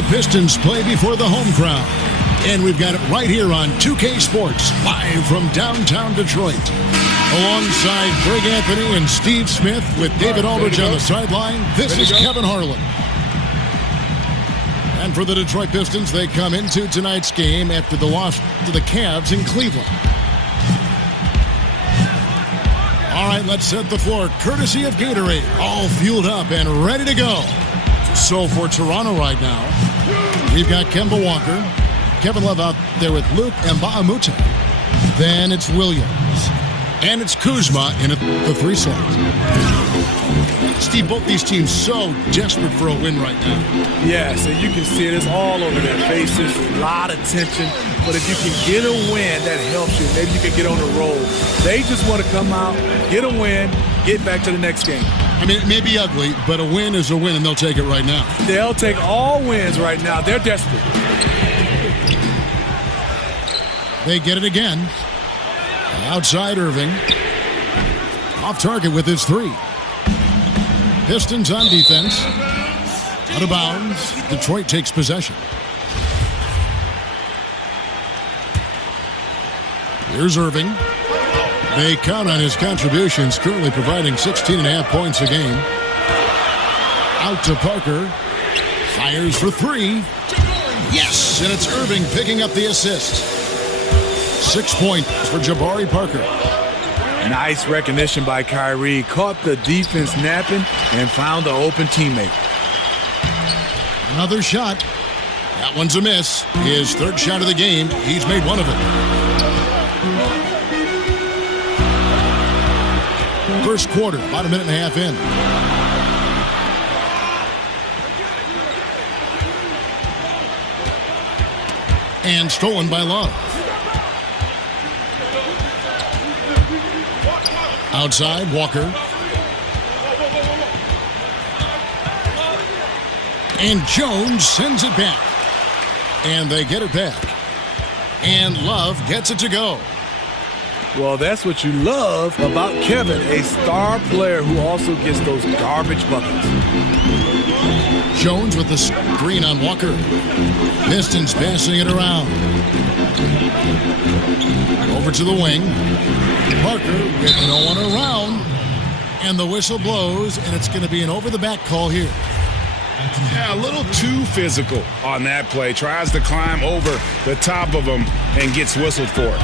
The Pistons play before the home crowd. And we've got it right here on 2K Sports, live from downtown Detroit. Alongside Greg Anthony and Steve Smith with David Aldridge on the sideline, this is Kevin Harlan. And for the Detroit Pistons, they come into tonight's game after the loss to the Cavs in Cleveland. All right, let's set the floor. Courtesy of Gatorade, all fueled up and ready to go. So for Toronto right now, we've got Kemba Walker, Kevin Love out there with Luke Mbamute. Then it's Williams. And it's Kuzma in the 3 slot. Steve, both these teams so desperate for a win right now. Yes, and you can see it. It's all over their faces. A lot of tension. But if you can get a win, that helps you. Maybe you can get on the roll. They just want to come out, get a win, get back to the next game. I mean, it may be ugly, but a win is a win, and they'll take it right now. They'll take all wins right now. They're desperate. They get it again. Outside Irving. Off target with his 3. Pistons on defense. Out of bounds. Detroit takes possession. Here's Irving. They count on his contributions, currently providing 16.5 points a game. Out to Parker. Fires for 3. Yes, and it's Irving picking up the assist. 6 points for Jabari Parker. Nice recognition by Kyrie. Caught the defense napping and found the open teammate. Another shot. That one's a miss. His 3rd shot of the game. He's made one of them. First quarter, about a minute and a half in. And stolen by Love. Outside, Walker. And Jones sends it back. And they get it back. And Love gets it to go. Well, that's what you love about Kevin, a star player who also gets those garbage buckets. Jones with the screen on Walker. Pistons passing it around. Over to the wing. Parker with no one around. And the whistle blows, and it's going to be an over-the-back call here. Yeah, a little too physical on that play. Tries to climb over the top of him and gets whistled for it.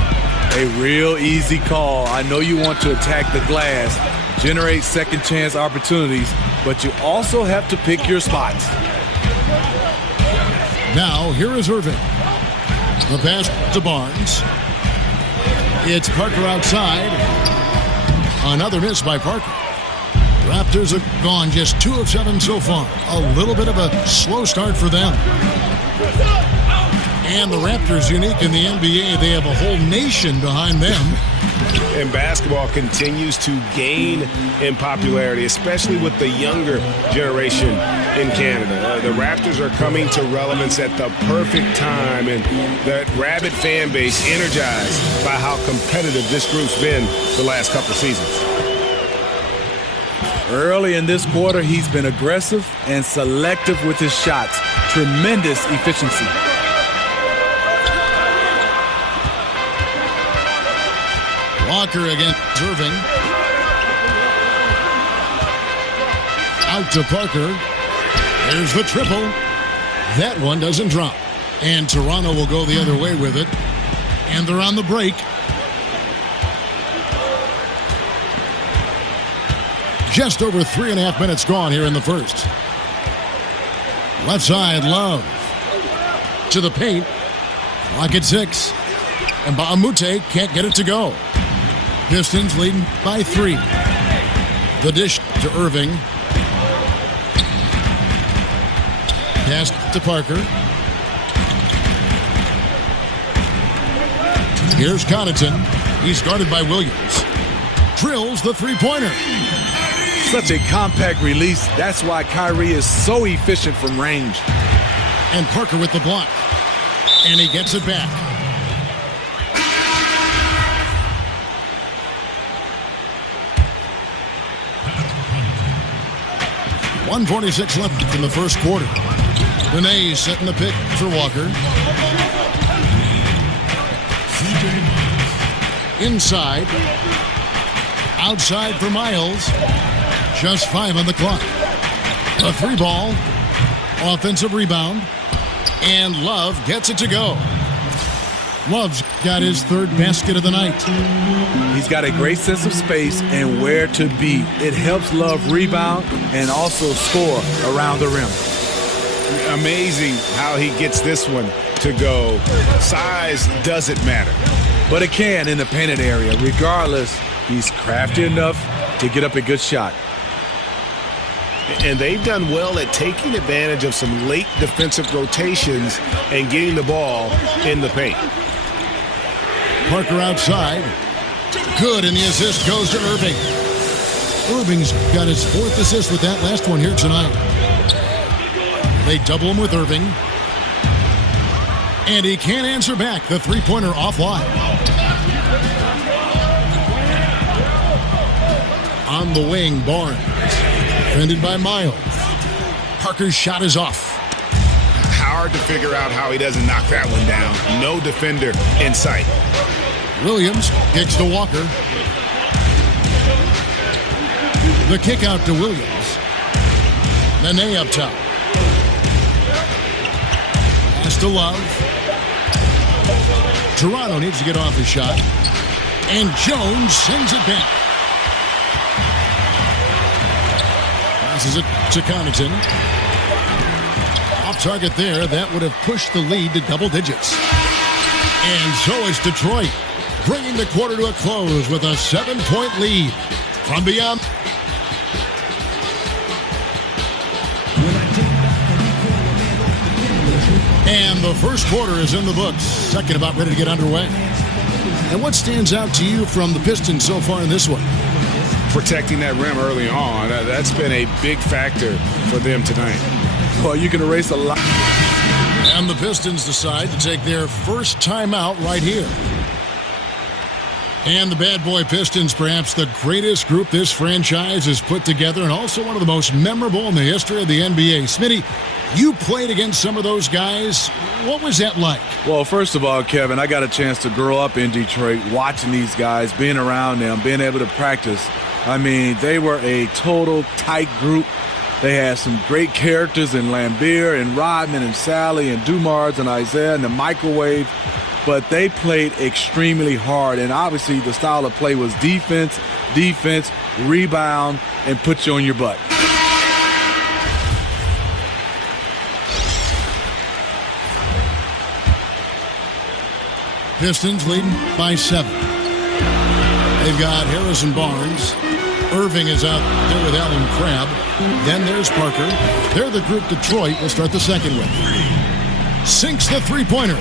A real easy call. I know you want to attack the glass, generate second chance opportunities, but you also have to pick your spots. Now, here is Irving. The pass to Barnes. It's Parker outside. Another miss by Parker. Raptors have gone just 2 of 7 so far. A little bit of a slow start for them. And the Raptors, unique in the NBA, they have a whole nation behind them. And basketball continues to gain in popularity, especially with the younger generation in Canada. The Raptors are coming to relevance at the perfect time, and that rabid fan base energized by how competitive this group's been the last couple seasons. Early in this quarter, he's been aggressive and selective with his shots. Tremendous efficiency. Walker against Irving. Out to Parker. There's the triple. That one doesn't drop. And Toronto will go the other way with it. And they're on the break. Just over 3.5 minutes gone here in the first. Left side, Love. To the paint. Clock at 6. And Mbamute can't get it to go. Pistons leading by 3. The dish to Irving. Pass to Parker. Here's Connaughton. He's guarded by Williams. Drills the 3-pointer. Such a compact release. That's why Kyrie is so efficient from range. And Parker with the block. And he gets it back. 1:46 left in the first quarter. Renee setting the pick for Walker. Inside. Outside for Miles. Just 5 on the clock. A 3-ball. Offensive rebound. And Love gets it to go. Love's got his 3rd basket of the night. He's got a great sense of space and where to be. It helps Love rebound and also score around the rim. Amazing how he gets this one to go. Size doesn't matter. But it can in the painted area. Regardless, he's crafty enough to get up a good shot. And they've done well at taking advantage of some late defensive rotations and getting the ball in the paint. Parker outside. Good, and the assist goes to Irving. Irving's got his 4th assist with that last one here tonight. They double him with Irving. And he can't answer back. The 3-pointer offline. On the wing, Barnes. Defended by Miles. Parker's shot is off. Hard to figure out how he doesn't knock that one down. No defender in sight. Williams kicks to Walker. The kick out to Williams. Nene up top. Pass to Love. Toronto needs to get off his shot. And Jones sends it back. Passes it to Connaughton. Off target there. That would have pushed the lead to double digits. And so is Detroit, bringing the quarter to a close with a 7-point lead. From beyond. And the first quarter is in the books. Second about ready to get underway. And what stands out to you from the Pistons so far in this one? Protecting that rim early on. That's been a big factor for them tonight. Well, you can erase a lot. And the Pistons decide to take their first timeout right here. And the Bad Boy Pistons, perhaps the greatest group this franchise has put together, and also one of the most memorable in the history of the NBA. Smitty, you played against some of those guys. What was that like? Well, first of all, Kevin, I got a chance to grow up in Detroit, watching these guys, being around them, being able to practice. I mean, they were a total tight group. They had some great characters in Lambeer and Rodman and Sally and Dumars and Isaiah and the Microwave. But they played extremely hard, and obviously the style of play was defense, rebound, and put you on your butt. Pistons leading by 7. They've got Harrison Barnes. Irving is out there with Allen Crabbe. Then there's Parker. They're the group Detroit will start the second with. Sinks the 3-pointer.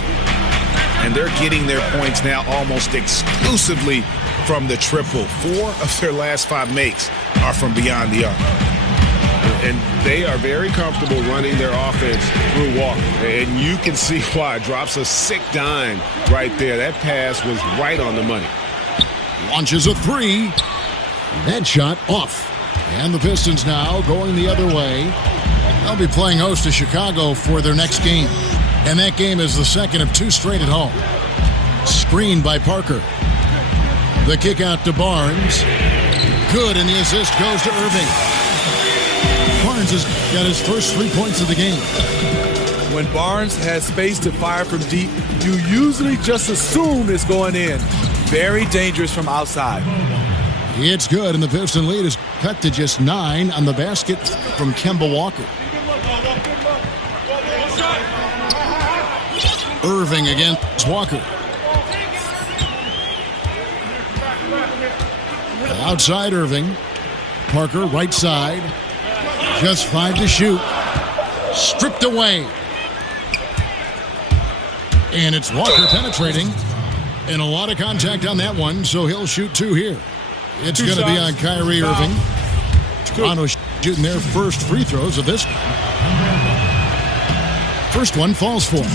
And they're getting their points now almost exclusively from the triple. 4 of their last 5 makes are from beyond the arc. And they are very comfortable running their offense through Walker. And you can see why. Drops a sick dime right there. That pass was right on the money. Launches a 3. That shot off. And the Pistons now going the other way. They'll be playing host to Chicago for their next game. And that game is the second of 2 straight at home. Screened by Parker. The kick out to Barnes. Good, and the assist goes to Irving. Barnes has got his first 3 points of the game. When Barnes has space to fire from deep, you usually just assume it's going in. Very dangerous from outside. It's good, and the Piston lead is cut to just 9 on the basket from Kemba Walker. Irving against Walker. Outside Irving. Parker right side. Just 5 to shoot. Stripped away. And it's Walker penetrating. And a lot of contact on that one, so he'll shoot 2 here. It's going to be on Kyrie Irving. Toronto shooting their first free throws of this. First one falls for him.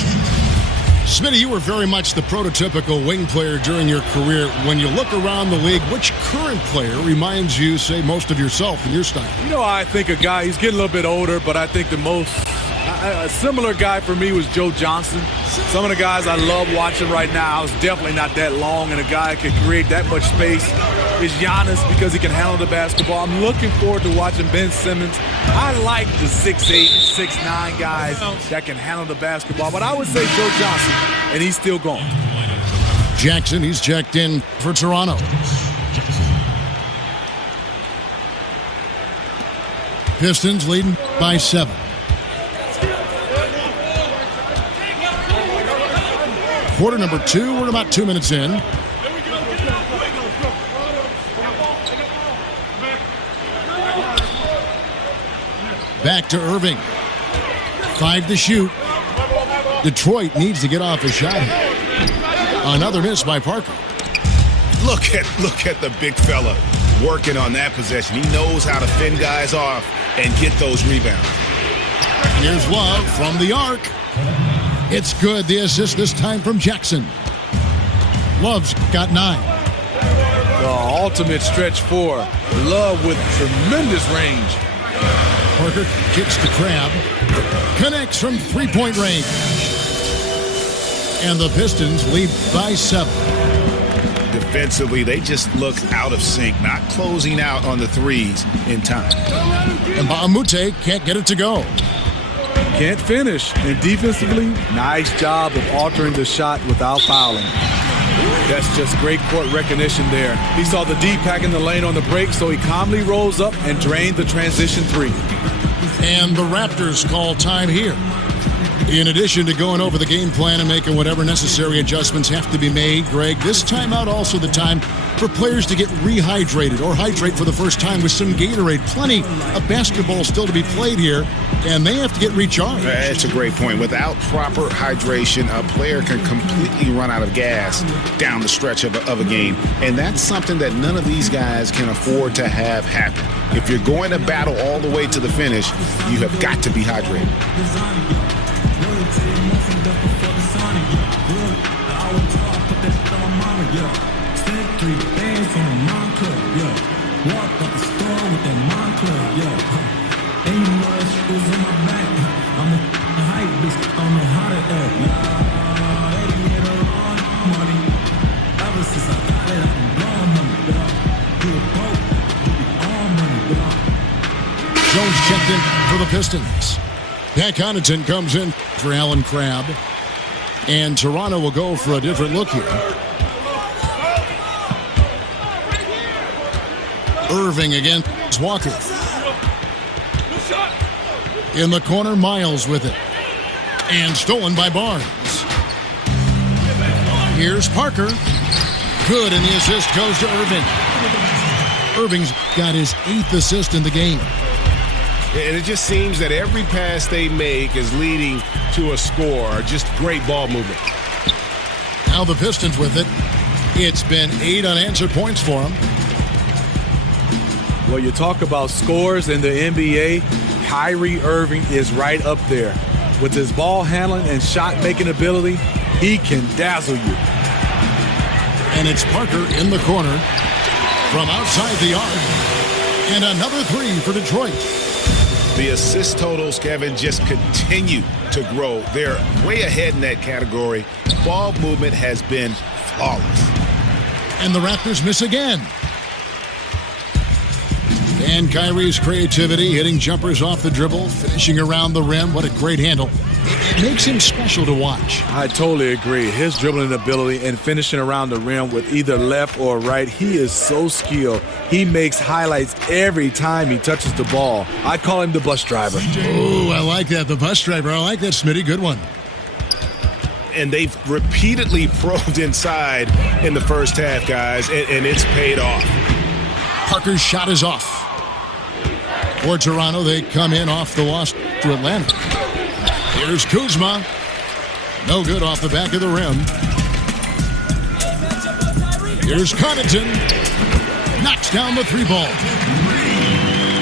Smitty, you were very much the prototypical wing player during your career. When you look around the league, which current player reminds you, say, most of yourself and your style? You know, I think a guy, he's getting a little bit older, but I think the most, A similar guy for me was Joe Johnson. Some of the guys I love watching right now is definitely not that long, and a guy that can create that much space is Giannis because he can handle the basketball. I'm looking forward to watching Ben Simmons. I like the 6'8", 6'9" guys that can handle the basketball, but I would say Joe Johnson, and he's still going. Jackson, he's checked in for Toronto. Pistons leading by 7. Quarter number 2, we're about 2 minutes in. Back to Irving. 5 to shoot. Detroit needs to get off a shot here. Another miss by Parker. Look at the big fella working on that possession. He knows how to fend guys off and get those rebounds. Here's Love from the arc. It's good. The assist this time from Jackson. Love's got 9. The ultimate stretch 4. Love with tremendous range. Parker kicks to Crab. Connects from three-point range. And the Pistons lead by 7. Defensively, they just look out of sync, not closing out on the threes in time. And Baamute can't get it to go. Can't finish. And defensively, nice job of altering the shot without fouling. That's just great court recognition there. He saw the D pack in the lane on the break, so he calmly rolls up and drained the transition 3. And the Raptors call time here. In addition to going over the game plan and making whatever necessary adjustments have to be made, Greg, this timeout also the time for players to get rehydrated or hydrate for the first time with some Gatorade. Plenty of basketball still to be played here, and they have to get recharged. That's a great point. Without proper hydration, a player can completely run out of gas down the stretch of a game, and that's something that none of these guys can afford to have happen. If you're going to battle all the way to the finish, you have got to be hydrated. Jones checked in for the Pistons. Pat Connaughton comes in for Allen Crabbe. And Toronto will go for a different look here. Irving against Walker. In the corner, Miles with it. And stolen by Barnes. Here's Parker. Good, and the assist goes to Irving. Irving's got his 8th assist in the game. And it just seems that every pass they make is leading to a score. Just great ball movement. Now the Pistons with it. It's been 8 unanswered points for them. Well, you talk about scores in the NBA, Kyrie Irving is right up there. With his ball handling and shot-making ability, he can dazzle you. And it's Parker in the corner from outside the arc. And another 3 for Detroit. The assist totals, Kevin, just continue to grow. They're way ahead in that category. Ball movement has been flawless. And the Raptors miss again. And Kyrie's creativity, hitting jumpers off the dribble, finishing around the rim. What a great handle. It makes him special to watch. I totally agree. His dribbling ability and finishing around the rim with either left or right, he is so skilled. He makes highlights every time he touches the ball. I call him the bus driver. Oh, I like that. The bus driver. I like that, Smitty. Good one. And they've repeatedly probed inside in the first half, guys, and it's paid off. Parker's shot is off. For Toronto, they come in off the loss to Atlanta. Here's Kuzma. No good off the back of the rim. Here's Connaughton. Knocks down the 3-ball.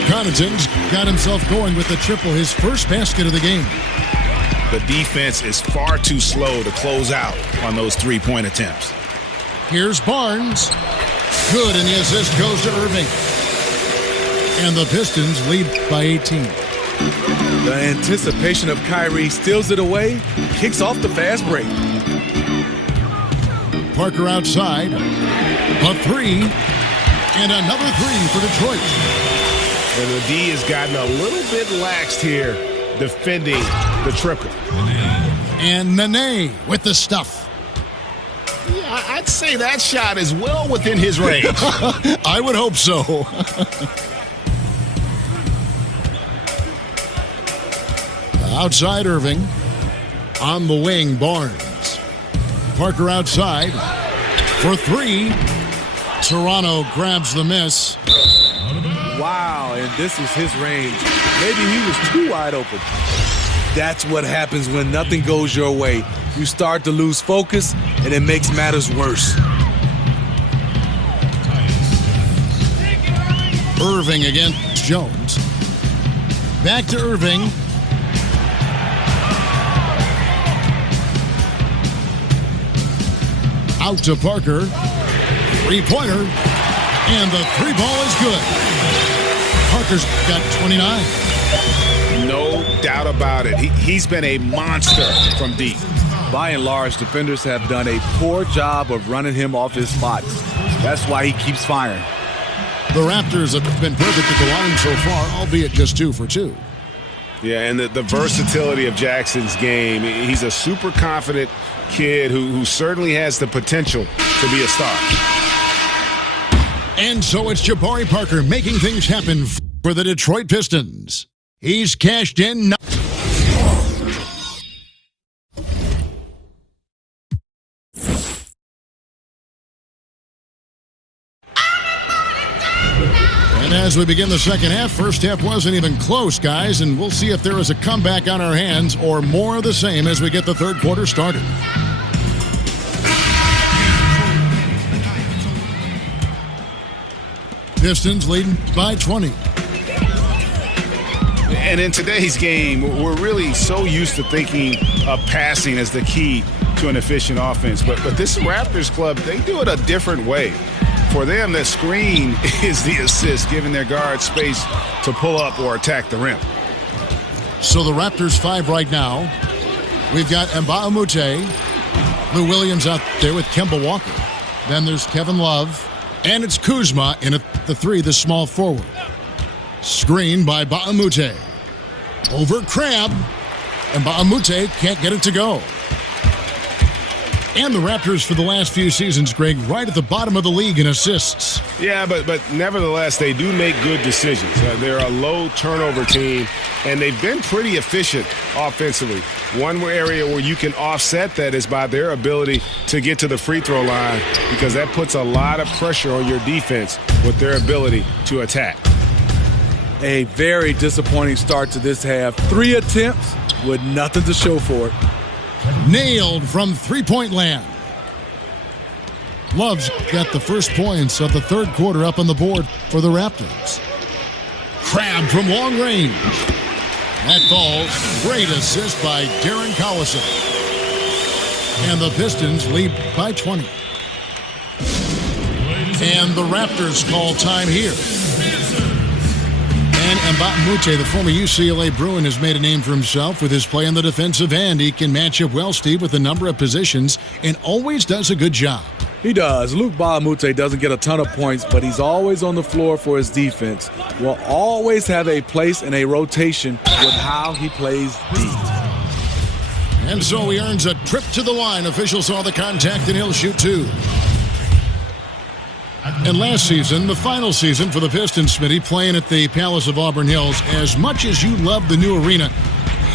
Connaughton's got himself going with the triple, his first basket of the game. The defense is far too slow to close out on those 3-point attempts. Here's Barnes. Good, and the assist goes to Irving. And the Pistons lead by 18. The anticipation of Kyrie steals it away, kicks off the fast break. Parker outside. A three. And another three for Detroit. And the D has gotten a little bit laxed here defending the triple. And Nene with the stuff. Yeah, I'd say that shot is well within his range. I would hope so. Outside Irving. On the wing, Barnes. Parker outside. For three. Toronto grabs the miss. Wow, and this is his range. Maybe he was too wide open. That's what happens when nothing goes your way. You start to lose focus, and it makes matters worse. Irving against Jones. Back to Irving. Out to Parker. Three-pointer. And the three ball is good. Parker's got 29. No doubt about it. He's been a monster from deep. By and large, defenders have done a poor job of running him off his spots. That's why he keeps firing. The Raptors have been perfect at the line so far, albeit just 2 for 2. Yeah, and the versatility of Jackson's game. He's a super confident kid who certainly has the potential to be a star. And so it's Jabari Parker making things happen for the Detroit Pistons. He's cashed in. And as we begin the second half, first half wasn't even close, guys, and we'll see if there is a comeback on our hands or more of the same as we get the third quarter started. Pistons leading by 20. And in today's game, we're really so used to thinking of passing as the key to an efficient offense. But this Raptors club, they do it a different way. For them, the screen is the assist, giving their guards space to pull up or attack the rim. So the Raptors 5 right now. We've got Mbah a Moute, Lou Williams out there with Kemba Walker. Then there's Kevin Love. And it's Kuzma in at the 3, the small forward. Screen by Mbah a Moute. Over Crabbe. And Mbah a Moute can't get it to go. And the Raptors for the last few seasons, Greg, right at the bottom of the league in assists. Yeah, but nevertheless, they do make good decisions. They're a low turnover team, and they've been pretty efficient offensively. One area where you can offset that is by their ability to get to the free throw line, because that puts a lot of pressure on your defense with their ability to attack. A very disappointing start to this half. 3 attempts with nothing to show for it. Nailed from three-point land. Love's got the first points of the third quarter up on the board for the Raptors. Crabbe from long range. That falls. Great assist by Darren Collison. And the Pistons lead by 20. And the Raptors call time here. And Mbah a Moute, the former UCLA Bruin, has made a name for himself with his play on the defensive end. He can match up well, Steve, with a number of positions and always does a good job. He does. Mbah a Moute doesn't get a ton of points, but he's always on the floor for his defense. Will always have a place in a rotation with how he plays deep. And so he earns a trip to the line. Officials saw the contact, and he'll shoot 2. And last season, the final season for the Pistons, Smitty, playing at the Palace of Auburn Hills, as much as you love the new arena,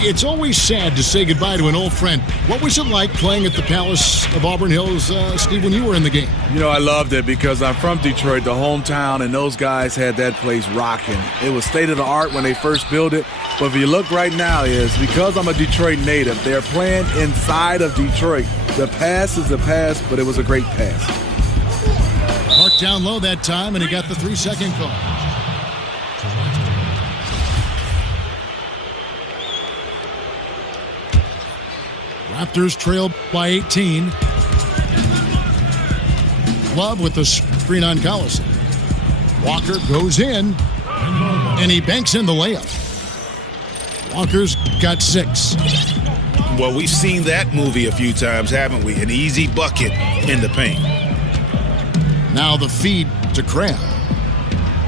it's always sad to say goodbye to an old friend. What was it like playing at the Palace of Auburn Hills, Steve, when you were in the game? You know, I loved it because I'm from Detroit, the hometown, and those guys had that place rocking. It was state-of-the-art when they first built it, but if you look right now, is because I'm a Detroit native, they're playing inside of Detroit. The pass is a pass, but it was a great pass. Parked down low that time, and he got the 3-second call. Raptors trail by 18. Love with the screen on Collison. Walker goes in, and he banks in the layup. Walker's got 6. Well, we've seen that movie a few times, haven't we? An easy bucket in the paint. Now the feed to Crabb.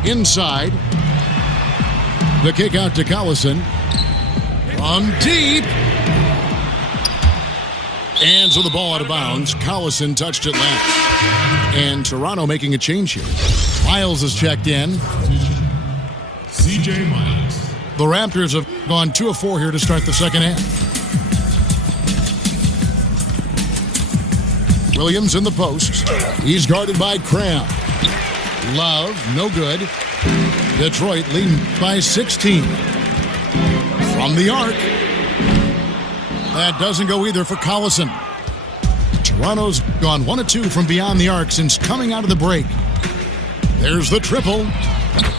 Inside. The kick out to Collison. From deep. And so the ball out of bounds. Collison touched it last. And Toronto making a change here. Miles is checked in. C.J. Miles. The Raptors have gone 2 of 4 here to start the second half. Williams in the post. He's guarded by Crabb. Love, no good. Detroit leading by 16. From the arc. That doesn't go either for Collison. Toronto's gone 1 of 2 from beyond the arc since coming out of the break. There's the triple.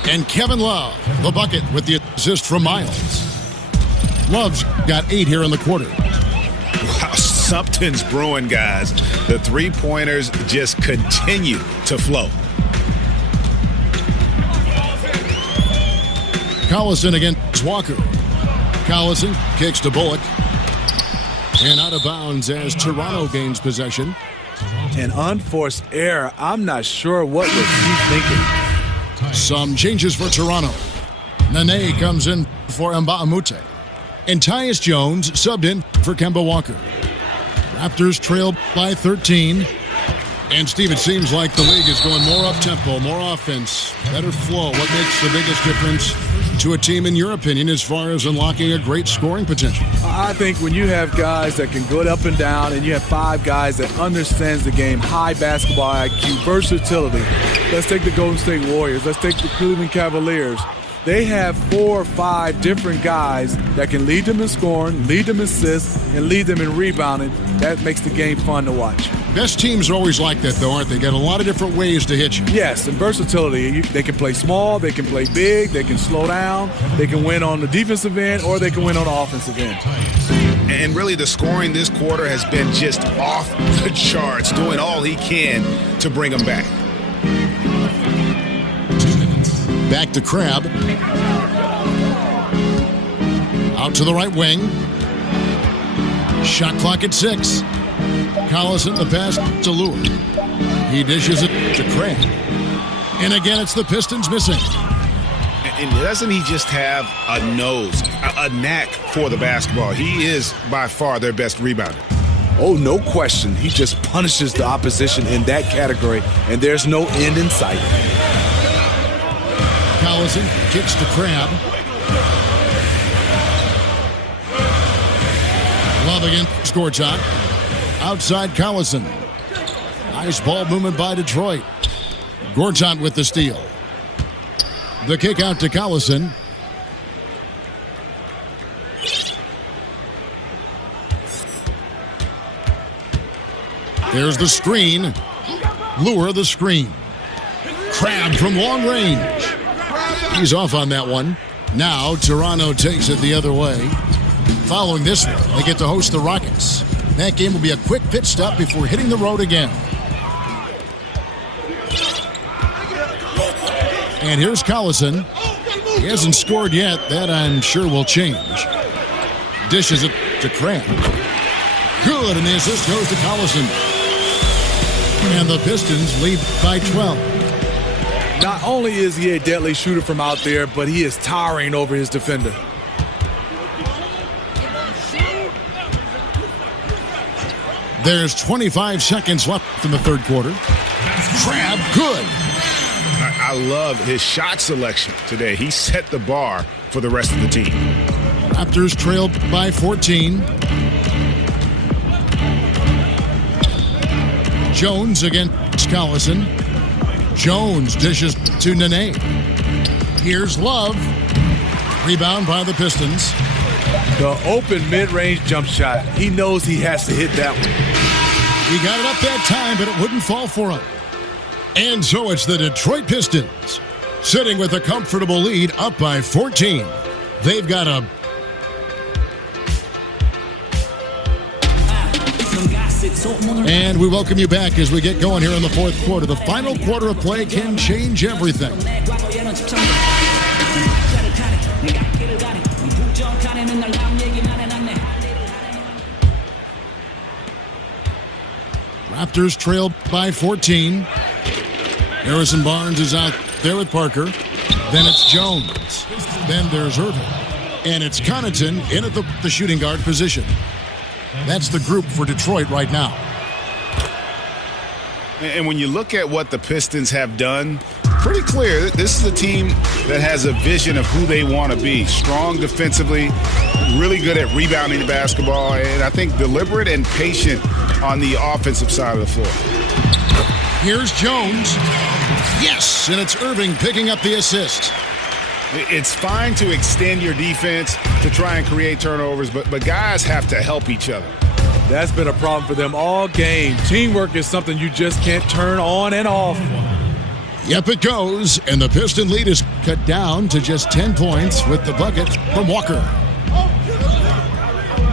And Kevin Love, the bucket with the assist from Miles. Love's got 8 here in the quarter. Wow, something's brewing, guys. The three-pointers just continue to flow. Collison against Walker. Collison kicks to Bullock. And out of bounds as Toronto gains possession. An unforced error. I'm not sure what was he thinking. Some changes for Toronto. Nene comes in for Mbamute. And Tyus Jones subbed in for Kemba Walker. Raptors trail by 13. And Steve, it seems like the league is going more up-tempo, more offense, better flow. What makes the biggest difference to a team, in your opinion, as far as unlocking a great scoring potential? I think when you have guys that can go up and down and you have 5 guys that understands the game, high basketball IQ, versatility. Let's take the Golden State Warriors. Let's take the Cleveland Cavaliers. They have 4 or 5 different guys that can lead them in scoring, lead them in assists, and lead them in rebounding. That makes the game fun to watch. Best teams are always like that, though, aren't they? Got a lot of different ways to hit you. Yes, and versatility. They can play small, they can play big, they can slow down, they can win on the defensive end, or they can win on the offensive end. And really, the scoring this quarter has been just off the charts, doing all he can to bring them back. Back to Crabb. Out to the right wing. Shot clock at 6. Collison, the pass to Lure. He dishes it to Crabb. And again, it's the Pistons missing. And doesn't he just have a nose, a knack for the basketball? He is by far their best rebounder. Oh, no question. He just punishes the opposition in that category, and there's no end in sight. Collison kicks to Crabb. Love against Gortat. Outside Collison. Nice ball movement by Detroit. Gortat with the steal. The kick out to Collison. There's the screen. Lure the screen. Crabb from long range. He's off on that one. Now Toronto takes it the other way. Following this one, they get to host the Rockets. That game will be a quick pit stop before hitting the road again. And here's Collison. He hasn't scored yet. That, I'm sure, will change. Dishes it to Crabb. Good, and the assist goes to Collison. And the Pistons lead by 12. Not only is he a deadly shooter from out there, but he is towering over his defender. There's 25 seconds left in the third quarter. Crabb, good. I love his shot selection today. He set the bar for the rest of the team. Raptors trailed by 14. Jones against Collison. Jones dishes to Nene. Here's Love. Rebound by the Pistons. The open mid-range jump shot. He knows he has to hit that one. He got it up that time, but it wouldn't fall for him. And so it's the Detroit Pistons sitting with a comfortable lead up by 14. They've got a... And we welcome you back as we get going here in the fourth quarter. The final quarter of play can change everything. Raptors trail by 14. Harrison Barnes is out there with Parker. Then it's Jones. Then there's Irving. And it's Connaughton in at the shooting guard position. That's the group for Detroit right now. And when you look at what the Pistons have done, pretty clear this is a team that has a vision of who they want to be. Strong defensively, really good at rebounding the basketball, and I think deliberate and patient on the offensive side of the floor. Here's Jones. Yes, and it's Irving picking up the assist. It's fine to extend your defense to try and create turnovers, but guys have to help each other. That's been a problem for them all game. Teamwork is something you just can't turn on and off. Yep, it goes, and the Piston lead is cut down to just 10 points with the bucket from Walker.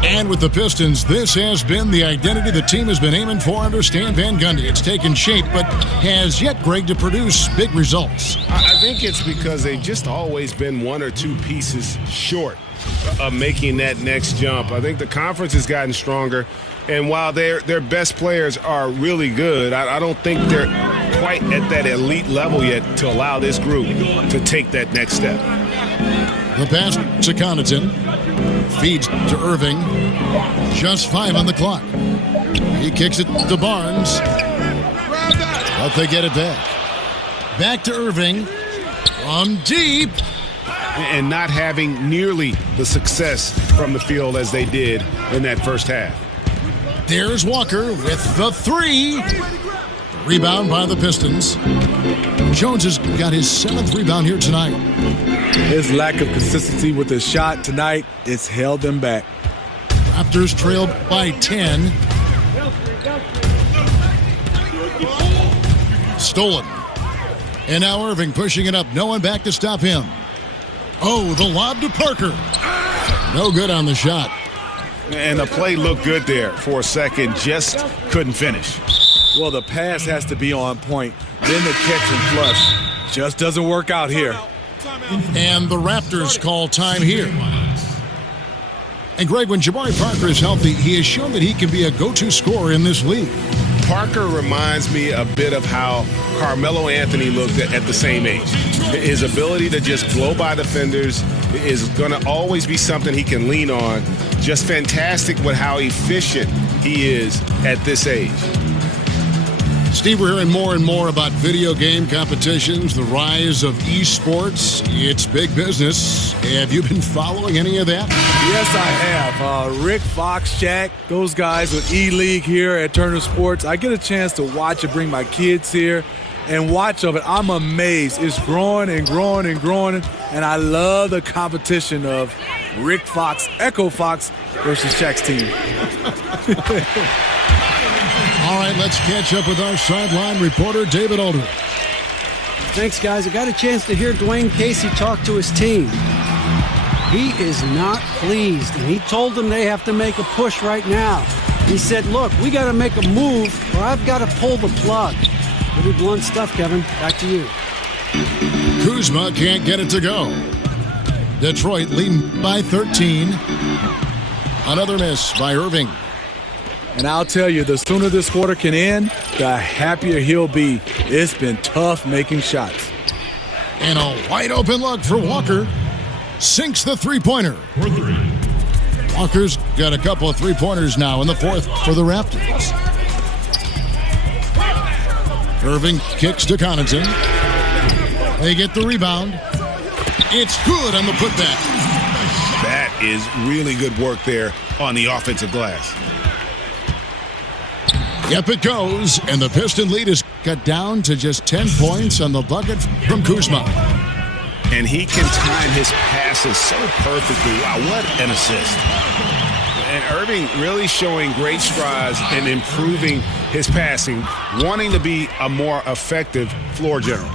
And with the Pistons, this has been the identity the team has been aiming for under Stan Van Gundy. It's taken shape, but has yet, Greg, to produce big results. I think it's because they've just always been one or two pieces short of making that next jump. I think the conference has gotten stronger, and while their best players are really good, I don't think they're quite at that elite level yet to allow this group to take that next step. The pass to Connaughton. Feeds to Irving. Just 5 on the clock. He kicks it to Barnes. But they get it back. Back to Irving. From deep. And not having nearly the success from the field as they did in that first half. There's Walker with the 3. Rebound by the Pistons. Jones has got his 7th rebound here tonight. His lack of consistency with his shot tonight has held them back. Raptors trailed by 10. Stolen. And now Irving pushing it up. No one back to stop him. Oh, the lob to Parker. No good on the shot. And the play looked good there for a second. Just couldn't finish. Well, the pass has to be on point. Then the catch and flush just doesn't work out here. And the Raptors call time here. And Greg, when Jabari Parker is healthy, he has shown that he can be a go-to scorer in this league. Parker reminds me a bit of how Carmelo Anthony looked at the same age. His ability to just blow by defenders is going to always be something he can lean on. Just fantastic with how efficient he is at this age. Steve, we're hearing more and more about video game competitions, the rise of esports. It's big business. Have you been following any of that? Yes, I have. Rick, Fox, Shaq, those guys with E-League here at Turner Sports. I get a chance to watch it, bring my kids here, and watch of it. I'm amazed. It's growing and growing and growing, and I love the competition of Rick Fox, Echo Fox versus Shaq's team. All right, let's catch up with our sideline reporter, David Aldridge. Thanks, guys. I got a chance to hear Dwayne Casey talk to his team. He is not pleased, and he told them they have to make a push right now. He said, look, we got to make a move, or I've got to pull the plug. Pretty blunt stuff, Kevin. Back to you. Kuzma can't get it to go. Detroit leading by 13. Another miss by Irving. And I'll tell you, the sooner this quarter can end, the happier he'll be. It's been tough making shots. And a wide open look for Walker. Sinks the three-pointer. Walker's got a couple of three-pointers now in the fourth for the Raptors. Irving kicks to Connaughton. They get the rebound. It's good on the putback. That is really good work there on the offensive glass. Yep, it goes, and the Piston lead is cut down to just 10 points on the bucket from Kuzma. And he can time his passes so perfectly. Wow, what an assist. And Irving really showing great strides in improving his passing, wanting to be a more effective floor general.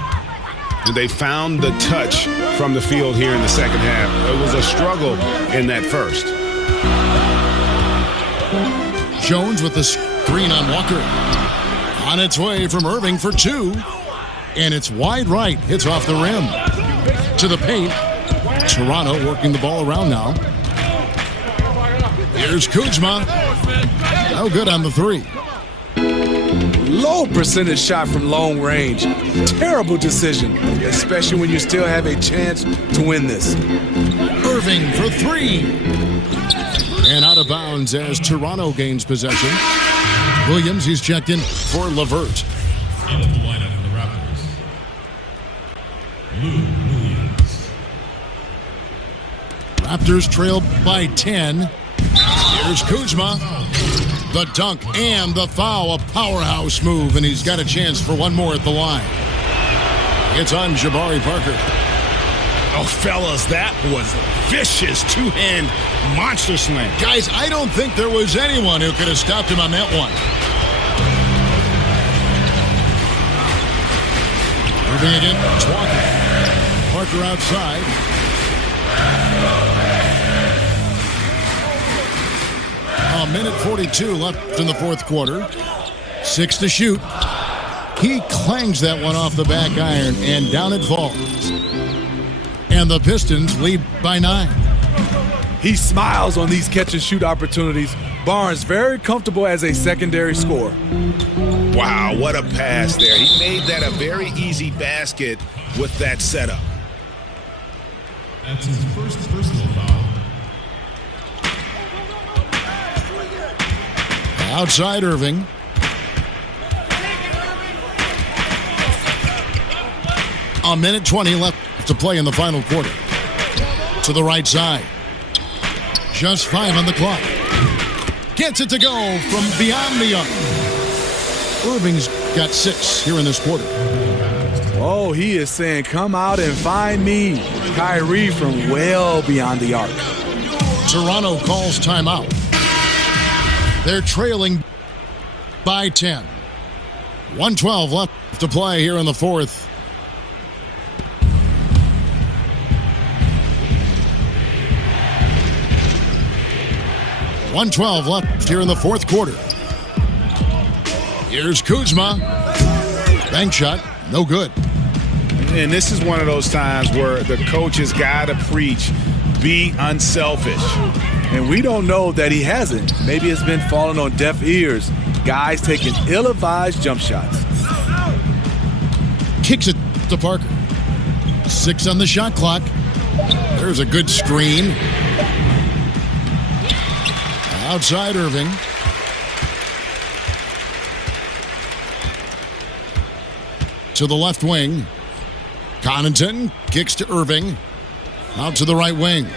And they found the touch from the field here in the second half. It was a struggle in that first. Jones with the screen on Walker. On its way from Irving for 2. And it's wide right. Hits off the rim. To the paint. Toronto working the ball around now. Here's Kuzma. No good on the three. Low percentage shot from long range. Terrible decision, especially when you still have a chance to win this. Irving for three. And out of bounds as Toronto gains possession. Williams, he's checked in for LeVert. Into the lineup for the Raptors. Lou Williams. Raptors trail by 10. Here's Kuzma. The dunk and the foul. A powerhouse move, and he's got a chance for one more at the line. It's on Jabari Parker. Oh, fellas, that was vicious two-hand monster slam. Guys, I don't think there was anyone who could have stopped him on that one. Irving again, it's Walker. Parker outside. A minute 42 left in the fourth quarter. 6 to shoot. He clangs that one off the back iron, and down it falls. And the Pistons lead by 9. He smiles on these catch-and-shoot opportunities. Barnes very comfortable as a secondary scorer. Wow, what a pass there. He made that a very easy basket with that setup. That's his first personal foul. Outside Irving. A minute 20 left to play in the final quarter. To the right side. Just 5 on the clock. Gets it to go from beyond the arc. Irving's got 6 here in this quarter. Oh, he is saying, come out and find me. Kyrie from well beyond the arc. Toronto calls timeout. They're trailing by 10. 1:12 left to play here in the fourth. .112 left here in the fourth quarter. Here's Kuzma. Bank shot, no good. And this is one of those times where the coach has got to preach, be unselfish. And we don't know that he hasn't. Maybe it's been falling on deaf ears. Guys taking ill-advised jump shots. Kicks it to Parker. 6 on the shot clock. There's a good screen. Outside Irving. To the left wing. Connaughton kicks to Irving. Out to the right wing.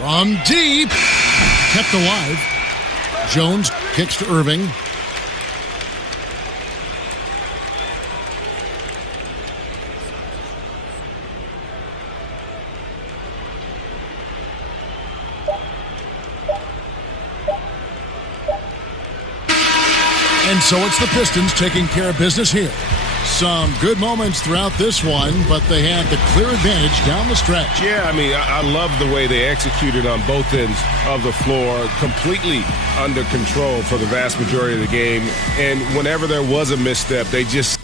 From deep. Kept alive. Jones kicks to Irving. And so it's the Pistons taking care of business here. Some good moments throughout this one, but they had the clear advantage down the stretch. Yeah, I mean, I love the way they executed on both ends of the floor, completely under control for the vast majority of the game. And whenever there was a misstep, they just